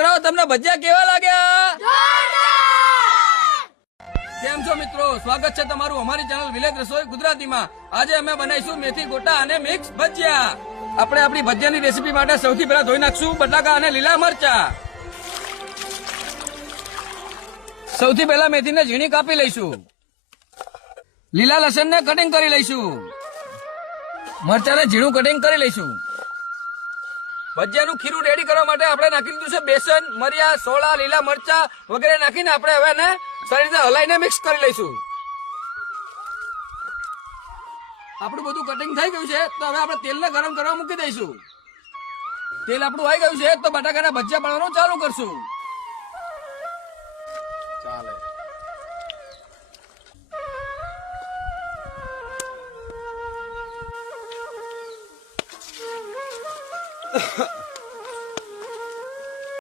છોકરાઓ તમને ભજીયા કેવા લાગ્યા? કેમ છો મિત્રો? સ્વાગત છે તમારું અમારી ચેનલ વિલેજ રસોઈ ગુજરાતીમાં. આજે અમે બનાવીશું મેથી ગોટા અને મિક્સ ભજીયા. આપણે આપણી ભજીયાની રેસીપી માટે સૌથી પહેલા ધોઈ નાખશું બટાકા અને લીલા મરચા. સૌથી પહેલા મેથીને ઝીણી કાપી લઈશું. લીલા લસણને કટિંગ કરી લઈશું. મરચાને ઝીણું કટિંગ કરી લઈશું. ભજીયાનું ખીરું રેડી કરવા માટે આપણે નાખી દીધું છે બેસન, મરિયા, સોડા, લીલા મરચા વગેરે નાખીને આપણે હવે એને સારી રીતે હલાઈને મિક્સ કરી લઈશું. આપણું બધું કટિંગ થઈ ગયું છે તો હવે આપણે તેલને ગરમ કરવા મૂકી દઈશું. તેલ આપણું આવી ગયું છે તો બટાકાના ભજીયા બનાવવાનું ચાલુ કરશું.